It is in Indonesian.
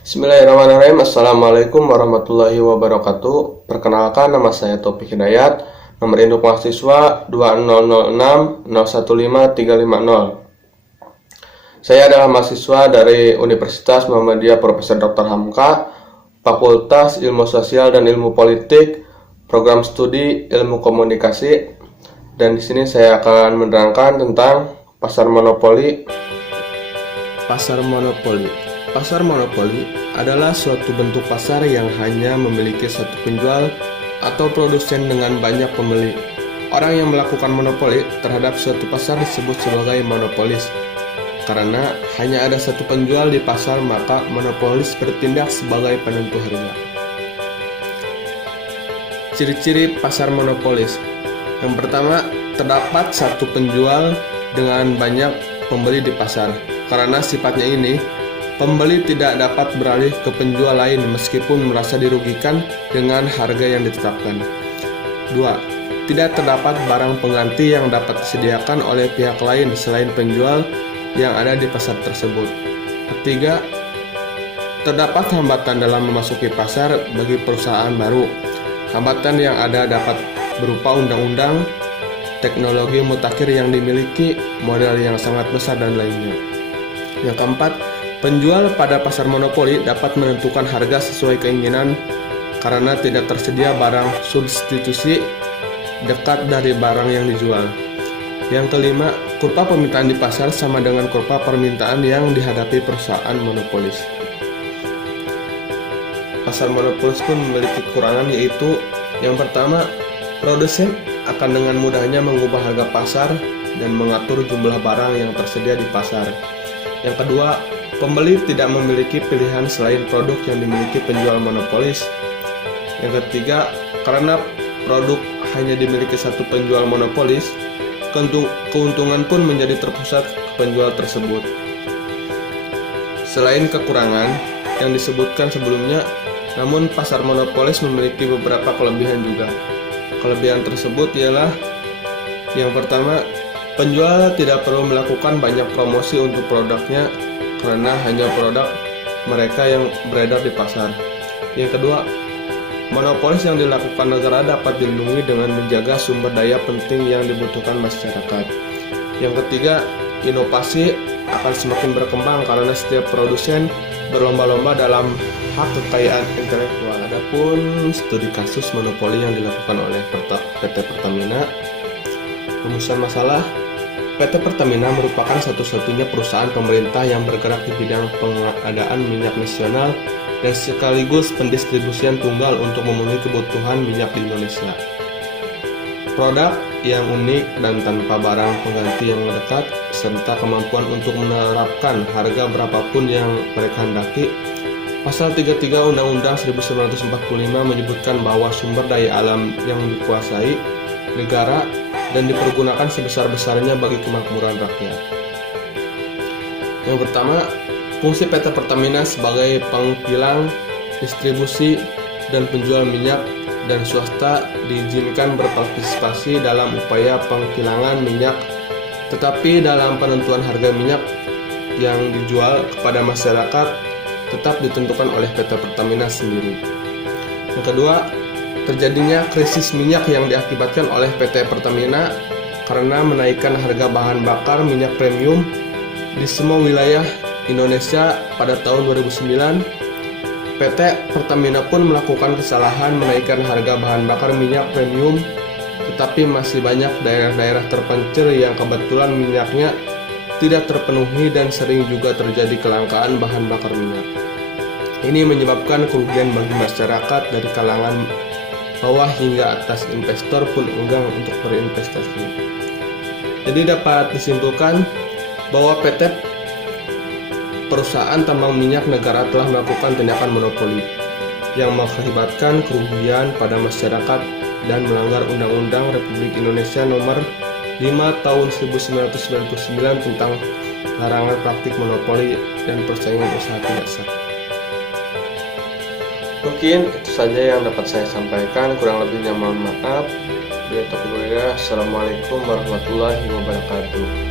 Bismillahirrahmanirrahim. Assalamualaikum warahmatullahi wabarakatuh. Perkenalkan, nama saya Taufik Hidayat. Nomor induk mahasiswa 2006015350. Saya adalah mahasiswa dari Universitas Muhammadiyah Profesor Dr. Hamka, Fakultas Ilmu Sosial dan Ilmu Politik, Program Studi Ilmu Komunikasi. Dan di sini saya akan menerangkan tentang pasar monopoli. Pasar monopoli adalah suatu bentuk pasar yang hanya memiliki satu penjual atau produsen dengan banyak pembeli. Orang yang melakukan monopoli terhadap suatu pasar disebut sebagai monopolis. Karena hanya ada satu penjual di pasar, maka monopolis bertindak sebagai penentu harga. Ciri-ciri pasar monopolis. Yang pertama, terdapat satu penjual dengan banyak pembeli di pasar. Karena sifatnya ini, pembeli tidak dapat beralih ke penjual lain meskipun merasa dirugikan dengan harga yang ditetapkan. 2. Tidak terdapat barang pengganti yang dapat disediakan oleh pihak lain selain penjual yang ada di pasar tersebut. 3. Terdapat hambatan dalam memasuki pasar bagi perusahaan baru. Hambatan yang ada dapat berupa undang-undang, teknologi mutakhir yang dimiliki, modal yang sangat besar, dan lainnya. Yang keempat, penjual pada pasar monopoli dapat menentukan harga sesuai keinginan karena tidak tersedia barang substitusi dekat dari barang yang dijual. Yang kelima, kurva permintaan di pasar sama dengan kurva permintaan yang dihadapi perusahaan monopolis. Pasar monopolis pun memiliki kekurangan, yaitu yang pertama, produsen akan dengan mudahnya mengubah harga pasar dan mengatur jumlah barang yang tersedia di pasar. Yang kedua, pembeli tidak memiliki pilihan selain produk yang dimiliki penjual monopolis. Yang ketiga, karena produk hanya dimiliki satu penjual monopolis, keuntungan pun menjadi terpusat ke penjual tersebut. Selain kekurangan yang disebutkan sebelumnya, namun pasar monopolis memiliki beberapa kelebihan juga. Kelebihan tersebut ialah yang pertama, penjual tidak perlu melakukan banyak promosi untuk produknya karena hanya produk mereka yang beredar di pasar. Yang kedua, monopolis yang dilakukan negara dapat dilindungi dengan menjaga sumber daya penting yang dibutuhkan masyarakat. Yang ketiga, inovasi akan semakin berkembang karena setiap produsen berlomba-lomba dalam hak kekayaan intelektual. Adapun studi kasus monopoli yang dilakukan oleh PT Pertamina. Rumusan masalah, PT Pertamina merupakan satu-satunya perusahaan pemerintah yang bergerak di bidang pengadaan minyak nasional dan sekaligus pendistribusian tunggal untuk memenuhi kebutuhan minyak di Indonesia. Produk yang unik dan tanpa barang pengganti yang mendekat, serta kemampuan untuk menerapkan harga berapapun yang mereka hendaki. Pasal 33 Undang-Undang 1945 menyebutkan bahwa sumber daya alam yang dikuasai negara dan dipergunakan sebesar-besarnya bagi kemakmuran rakyat. Yang pertama, fungsi PT Pertamina sebagai pengkilang, distribusi, dan penjual minyak, dan swasta diizinkan berpartisipasi dalam upaya pengkilangan minyak, tetapi dalam penentuan harga minyak yang dijual kepada masyarakat tetap ditentukan oleh PT Pertamina sendiri. Yang kedua, terjadinya krisis minyak yang diakibatkan oleh PT Pertamina karena menaikkan harga bahan bakar minyak premium di semua wilayah Indonesia pada tahun 2009. PT Pertamina pun melakukan kesalahan menaikkan harga bahan bakar minyak premium, tetapi masih banyak daerah-daerah terpencil yang kebetulan minyaknya tidak terpenuhi dan sering juga terjadi kelangkaan bahan bakar minyak. Ini menyebabkan kerugian bagi masyarakat dari kalangan bawah hingga atas. Investor pun enggan untuk berinvestasi. Jadi dapat disimpulkan bahwa PT Perusahaan Tambang Minyak Negara telah melakukan tindakan monopoli yang mengakibatkan kerugian pada masyarakat dan melanggar Undang-Undang Republik Indonesia Nomor 5 Tahun 1999 tentang larangan praktik monopoli dan persaingan usaha tidak sehat. Mungkin itu saja yang dapat saya sampaikan, kurang lebihnya mohon maaf. Assalamualaikum warahmatullahi wabarakatuh.